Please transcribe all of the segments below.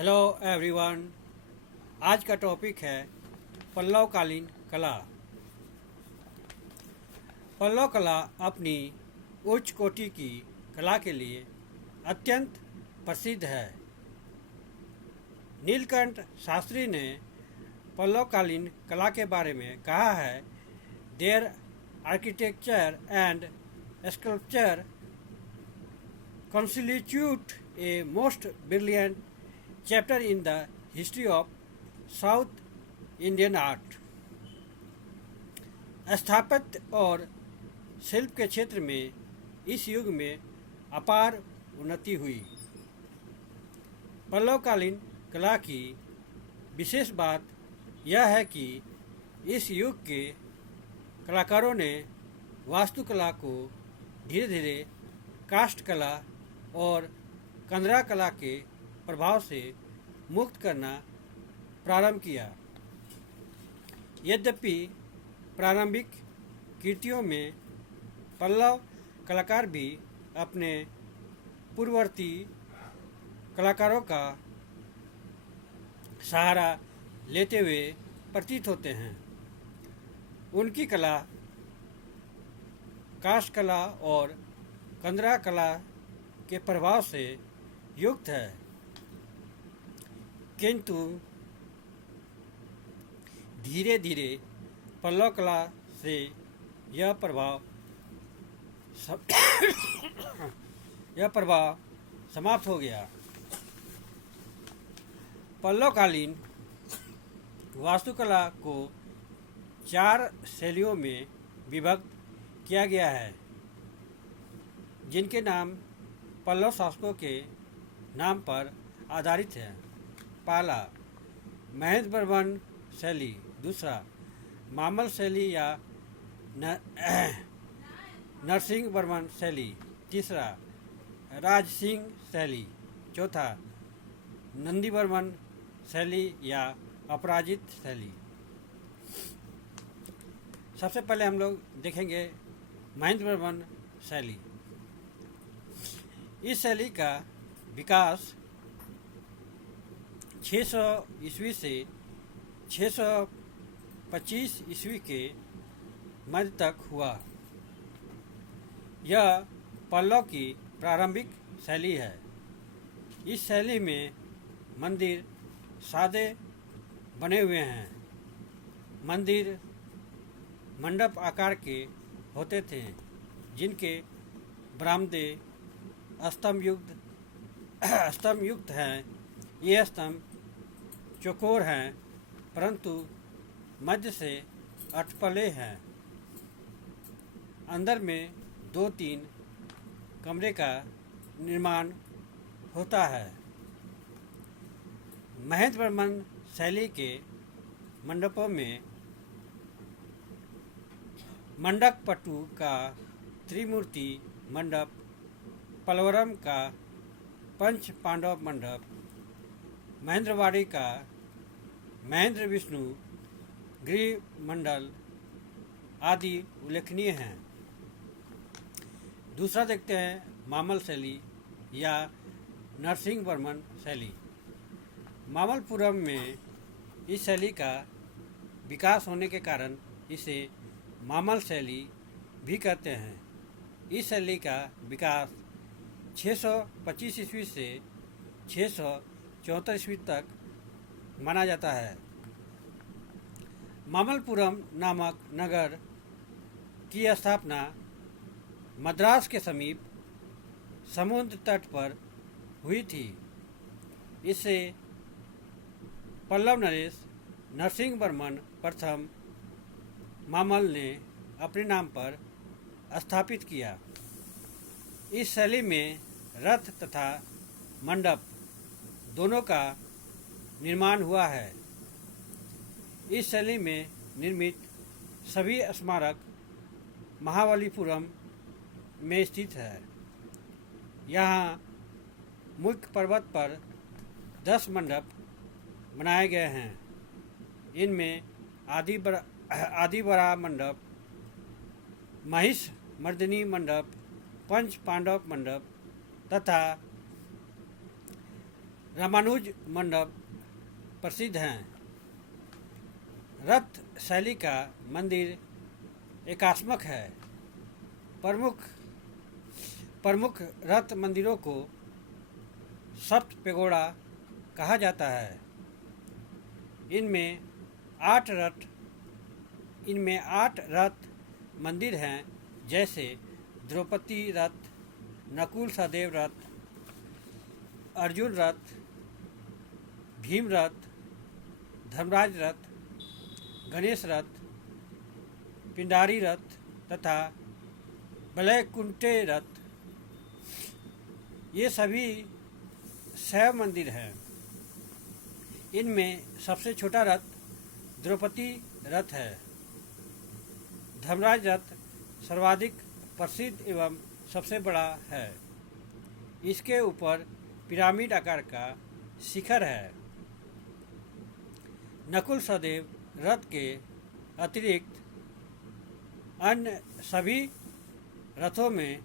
Hello everyone. आज का topic है पल्लवकालीन कला। पल्लव कला अपनी उच्च कोटि की कला के लिए अत्यंत प्रसिद्ध है। नीलकंठ शास्त्री ने पल्लवकालीन कला के बारे में कहा है, there architecture and sculpture constitute a most brilliant chapter in the history of South Indian art। स्थापत्य और शिल्प के क्षेत्र में इस युग में अपार उन्नति हुई। पल्लवकालीन कला की विशेष बात यह है कि इस युग के कलाकारों ने वास्तुकला को धीरे धीरे काष्ठ कला और कंदरा कला के प्रभाव से मुक्त करना प्रारंभ किया। यद्यपि प्रारंभिक कृतियों में पल्लव कलाकार भी अपने पूर्ववर्ती कलाकारों का सहारा लेते हुए प्रतीत होते हैं। उनकी कला काष्ठ कला और कंदरा कला के प्रभाव से युक्त है, किंतु धीरे धीरे पल्लव कला से यह प्रभाव समाप्त हो गया। पल्लवकालीन वास्तुकला को 4 शैलियों में विभक्त किया गया है, जिनके नाम पल्लव शासकों के नाम पर आधारित है। पहला महेंद्र वर्मन शैली, दूसरा मामल शैली या नरसिंह वर्मन शैली, तीसरा राजसिंह शैली, चौथा नंदी वर्मन शैली या अपराजित शैली। सबसे पहले हम लोग देखेंगे महेंद्र वर्मन शैली। इस शैली का विकास 600 ईस्वी से 625 ईस्वी के मध्य तक हुआ। यह पल्लव की प्रारंभिक शैली है। इस शैली में मंदिर सादे बने हुए हैं। मंदिर मंडप आकार के होते थे, जिनके बरामदे स्तंभ युक्त हैं। ये स्तंभ चौकोर हैं, परंतु मध्य से अटपले हैं। अंदर में 2-3 कमरे का निर्माण होता है। महेंद्र वर्मन शैली के मंडपों में मंडकपटु का त्रिमूर्ति मंडप, पलवरम का पंच पांडव मंडप, महेंद्रवाड़ी का महेंद्र विष्णु गृह मंडल आदि उल्लेखनीय हैं। दूसरा देखते हैं मामल शैली या नरसिंह वर्मन शैली। मामलपुरम में इस शैली का विकास होने के कारण इसे मामल शैली भी कहते हैं। इस शैली का विकास 625 ईस्वी से 674 ईस्वी तक माना जाता है। मामलपुरम नामक नगर की स्थापना मद्रास के समीप समुद्र तट पर हुई थी। इसे पल्लव नरेश नरसिंह वर्मन प्रथम मामल ने अपने नाम पर स्थापित किया। इस शैली में रथ तथा मंडप दोनों का निर्माण हुआ है। इस शैली में निर्मित सभी स्मारक महाबलीपुरम में स्थित है। यहाँ मुख्य पर्वत पर 10 मंडप बनाए गए हैं। इनमें आदिबरा मंडप, महिष मर्दिनी मंडप, पंच पांडव मंडप तथा रामानुज मंडप प्रसिद्ध हैं। रथ शैली का मंदिर एकात्मक है। प्रमुख रथ मंदिरों को सप्त पेगोड़ा कहा जाता है। इनमें 8 रथ मंदिर हैं, जैसे द्रौपदी रथ, नकुल सहदेव रथ, अर्जुन रथ, भीम रथ, धर्मराज रथ, गणेश रथ, पिंडारी रथ तथा वैकुंठे रथ। ये सभी शैव मंदिर हैं। इनमें सबसे छोटा रथ द्रौपदी रथ है। धर्मराज रथ सर्वाधिक प्रसिद्ध एवं सबसे बड़ा है। इसके ऊपर पिरामिड आकार का शिखर है। नकुल सहदेव रथ के अतिरिक्त अन्य सभी रथों में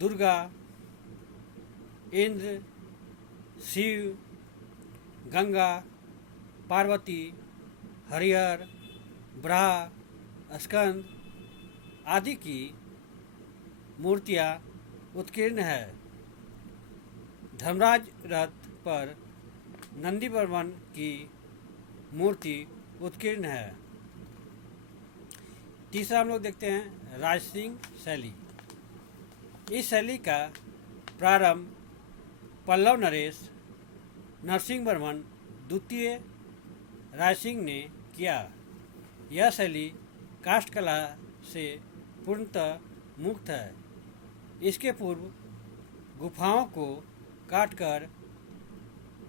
दुर्गा, इंद्र, शिव, गंगा, पार्वती, हरिहर, ब्रह्मा, स्कंद आदि की मूर्तियाँ उत्कीर्ण है। धर्मराज रथ पर नंदीवर्मन की मूर्ति उत्कीर्ण है। तीसरा हम लोग देखते हैं राजसिंह शैली। इस शैली का प्रारंभ पल्लव नरेश नरसिंहवर्मन द्वितीय राजसिंह ने किया। यह शैली काष्ठ कला से पूर्णतः मुक्त है। इसके पूर्व गुफाओं को काटकर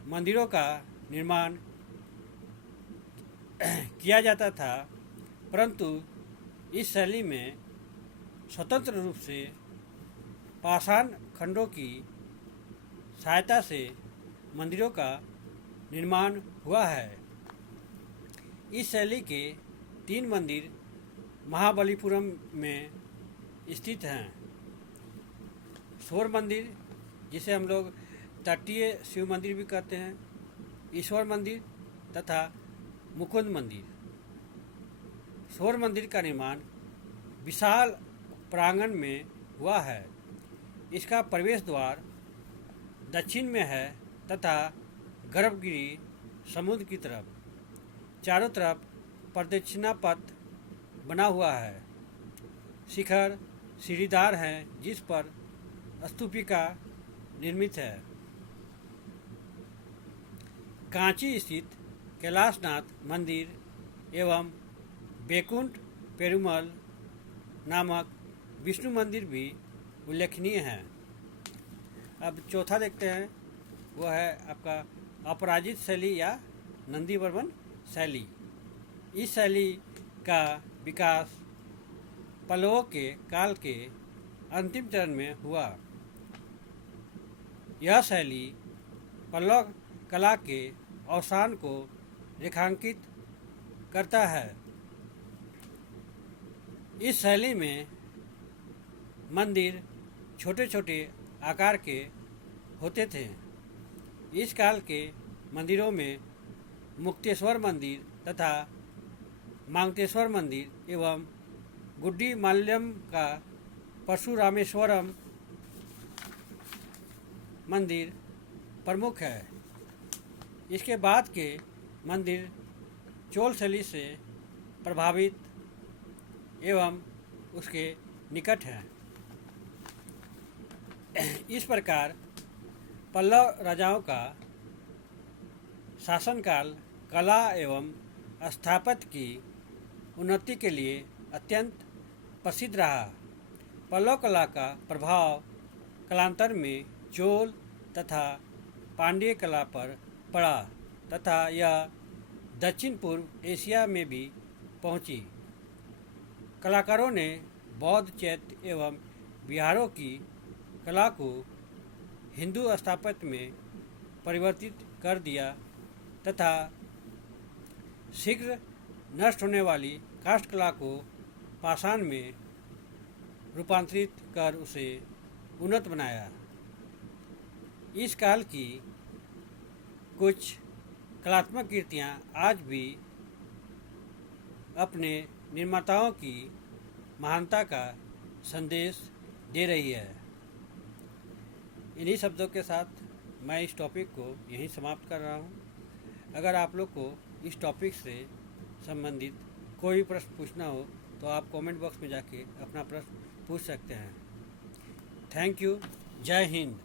मंदिरों का निर्माण किया जाता था, परंतु इस शैली में स्वतंत्र रूप से पाषाण खंडों की सहायता से मंदिरों का निर्माण हुआ है। इस शैली के 3 मंदिर महाबलीपुरम में स्थित हैं। शोर मंदिर, जिसे हम लोग तटीय शिव मंदिर भी कहते हैं, ईश्वर मंदिर तथा मुकुंद मंदिर। शोर मंदिर का निर्माण विशाल प्रांगण में हुआ है। इसका प्रवेश द्वार दक्षिण में है तथा गर्भगृह समुद्र की तरफ चारों तरफ प्रदक्षिणा पथ बना हुआ है। शिखर सीढ़ीदार हैं, जिस पर स्तूपिका निर्मित है। कांची स्थित कैलाशनाथ मंदिर एवं बैकुंठ पेरुमल नामक विष्णु मंदिर भी उल्लेखनीय हैं। अब चौथा देखते हैं, वो है आपका अपराजित शैली या नंदीवर्मन शैली। इस शैली का विकास पल्लवों के काल के अंतिम चरण में हुआ। यह शैली पल्लव कला के अवसान को रेखांकित करता है। इस शैली में मंदिर छोटे छोटे आकार के होते थे। इस काल के मंदिरों में मुक्तेश्वर मंदिर तथा मांगतेश्वर मंदिर एवं गुड्डी माल्यम का परशुरामेश्वरम मंदिर प्रमुख है। इसके बाद के मंदिर चोल शैली से प्रभावित एवं उसके निकट हैं। इस प्रकार पल्लव राजाओं का शासनकाल कला एवं स्थापत्य की उन्नति के लिए अत्यंत प्रसिद्ध रहा। पल्लव कला का प्रभाव कालांतर में चोल तथा पांड्य कला पर पड़ा तथा यह दक्षिण पूर्व एशिया में भी पहुंची। कलाकारों ने बौद्ध चैत्य एवं विहारों की कला को हिंदू स्थापत्य में परिवर्तित कर दिया तथा शीघ्र नष्ट होने वाली काष्ठ कला को पाषाण में रूपांतरित कर उसे उन्नत बनाया। इस काल की कुछ कलात्मक कृतियाँ आज भी अपने निर्माताओं की महानता का संदेश दे रही है। इन्हीं शब्दों के साथ मैं इस टॉपिक को यहीं समाप्त कर रहा हूँ। अगर आप लोग को इस टॉपिक से संबंधित कोई भी प्रश्न पूछना हो तो आप कमेंट बॉक्स में जाके अपना प्रश्न पूछ सकते हैं। Thank you. जय हिंद।